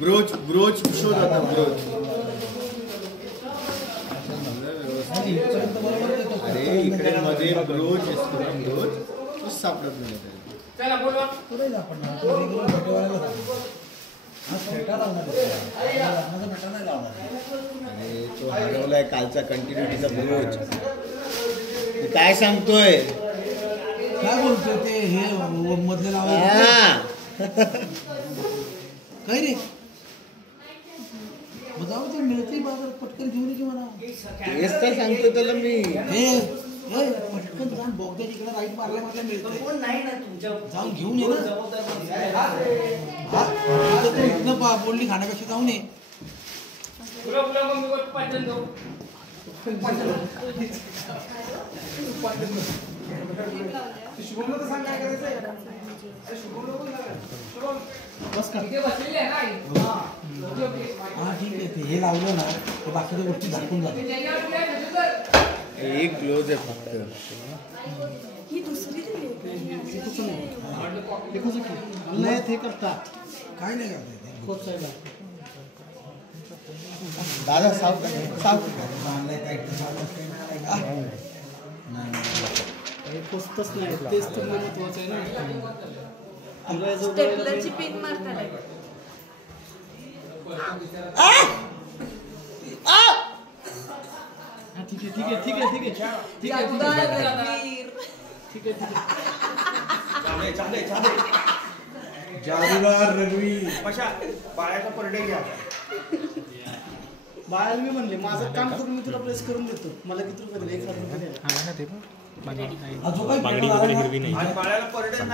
Broach broach शोध आता broach. अरे इकडे मध्ये ब्रोच असतो ना, ब्रोच तो सापडत नाही. चला बोलवा पुढे जा आपण रेग्युलर भेटवायला हा फेटा लावणार लग्नाचा फेटा नाही लावणार. अरे तो हरवलाय कालचा कंटिन्युटीचा ब्रोच. तू काय सांगतोय? काय बोलतोय ते हे मधले लावायचं काय रे? मग जाऊ ते मिळते बाजार पटकन घेऊन ये म्हणा. तेच तर सांगतो त्याला मी. हे पटकन जाऊन बोगद्याच्या इकडे राईट मारल्या म्हटलं मिळतं. जाऊन घेऊन ये ना. इथनं बोलली खाण्यापेक्षा जाऊन ये. हा ठीक आहे. ते हे लावलं ना तर बाकीच्या गोष्टी झाकून जातात. एक क्लोज आहे फक्त. हे करतात काय नाही करता दादा साफ साफ पोचतच नाही. तेच तर महत्वाचं आहे ना. स्टेपलरची पिन मारता ठीक आहे ठीक आहे ठीक आहे ठीक आहे ठीक आहे ठीक आहे जादूगार रणवीर. बाळाचा परडे घ्या. बाळाला मी म्हणले माझं काम करून मी तुला प्लेस करून देतो. मला किती रुपये दिले? 1,000 रुपये.